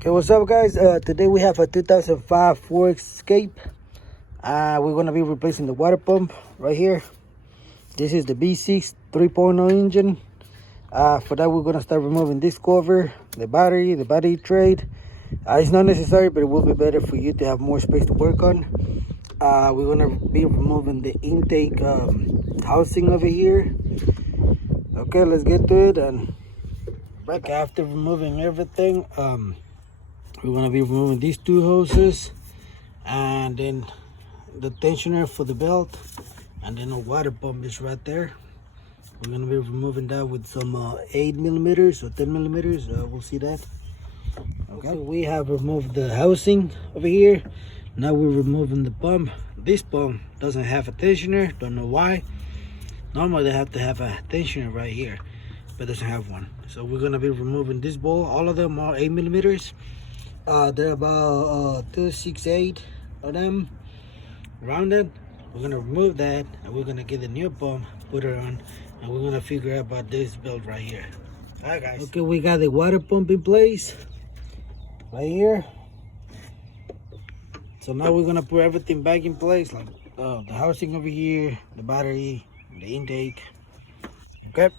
Okay, what's up guys? Today we have a 2005 Ford Escape. We're gonna be replacing the water pump right here. This is the V6 3.0 engine. For that we're gonna start removing this cover, the body tray. It's not necessary, but it will be better for you to have more space to work on. We're gonna be removing the intake housing over here. Okay, let's get to it. And back after removing everything, we're gonna be removing these two hoses, and then the tensioner for the belt, and then a water pump is right there. We're gonna be removing that with some 8 millimeters or 10 millimeters. We'll see that. Okay, we have removed the housing over here. Now we're removing the pump. This pump doesn't have a tensioner. Don't know why. Normally they have to have a tensioner right here, but doesn't have one. So we're gonna be removing this bowl. All of them are 8 millimeters. They're about 268 of them rounded. We're gonna remove that, and we're gonna get the new pump, put it on, and we're gonna figure out about this belt right here. All right, guys. Okay, we got the water pump in place right here. So now we're gonna put everything back in place, like the housing over here, the battery, the intake. Okay.